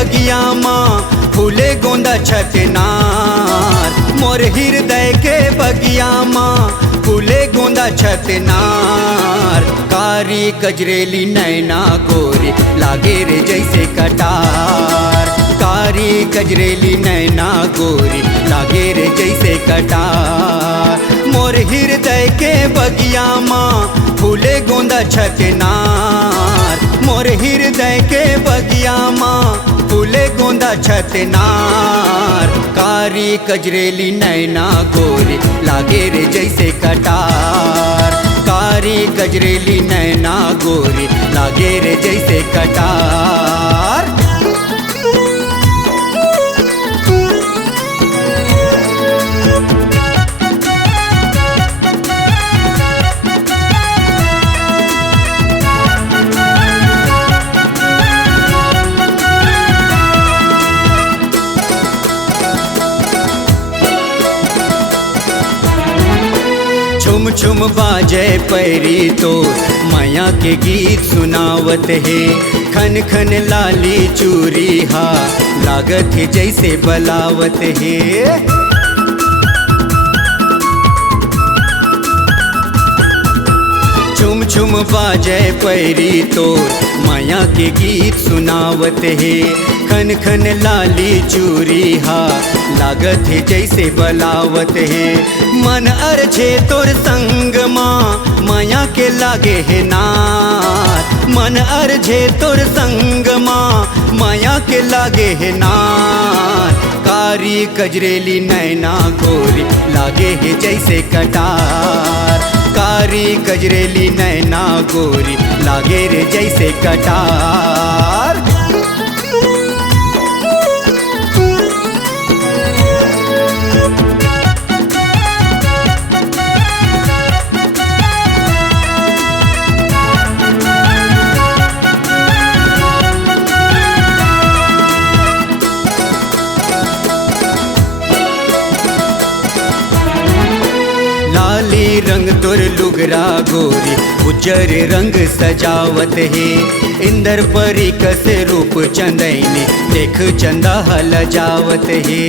बगिया माँ फूले गोंदा छतनार। मोर हृदय के बगिया माँ फूले गोंदा छतनार। कारी कजरेली नैना गोरी लागे रे जैसे कटार। कारी कजरेली नैना गोरी लागे रे जैसे कटार। मोर हृदय के बगिया माँ फूले गोंदा छतनार। मोर हृदय के बगिया माँ फूले गोंदा छतनार। कारी कजरेली नैना गोरी लागे रे जैसे कटार। कारी कजरेली नैना गोरी लागे रे जैसे कटार। छुम छुम बाजे पैरी तो माया के गीत सुनावत है। खन खन लाली चूरी हा लागत है जैसे बलावत है। छुम छुम बाजे पैरी तो माया के गीत सुनावत है। खन खन लाली चूरी हा लागत है जैसे बलावत है। मन अर्झे तोर संग माँ माया के लागे है नार। मन अर्झे तोर संग माँ माया के लागे है नार। कारी कजरेली नैना गोरी लागे है जैसे कटार। कारी कजरेली नैना गोरी लागे रे जैसे कटार। लाली रंग तोर लुगरा गोरी उज्जर रंग सजावत है। इंदर परी कस रूप चंदैनी देख चंदा लजावत है।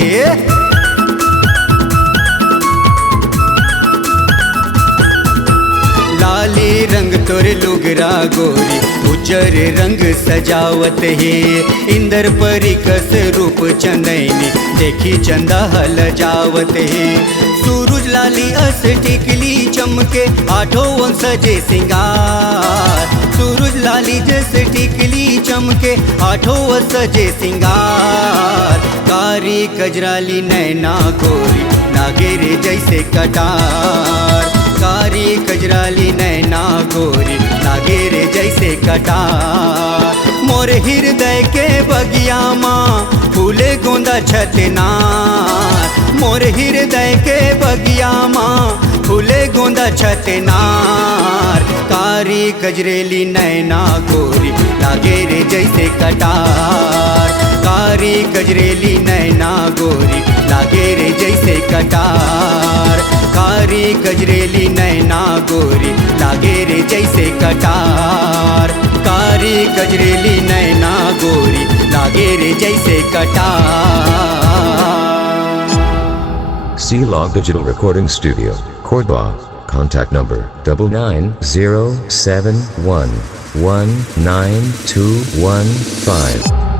लाली रंग तोर लुगरा गोरी उज्जर रंग सजावत है। इंदर परी कस रूप चंदैनी देखी चंदा लजावत है। सूरज लाली अस टिकली चमके आठों वन सजे सिंगार। सूरज लाली जैसे टिकली चमके आठों वन सजे सिंगार। कारी कजराली नैना गोरी लागे रे जैसे कटार। कारी कजराली नैना गोरी लागे रे जैसे कटार। मोर हृदय के बगिया माँ फूले गोंदा छतनार। मोर हृदय के बगिया माँ फूले गोंदा छतनार। कारी कजरेली नैना गोरी लागे रे जैसे कटार। कारी कजरेली नैना गोरी लागे रे जैसे कटार। कारी कजरेली नैना गोरी लागे रे जैसे कटार। कारी कजरेली नैना गोरी लागे रे जैसे कटार। C-Log Digital Recording Studio, Cordoba. Contact number 99071192115.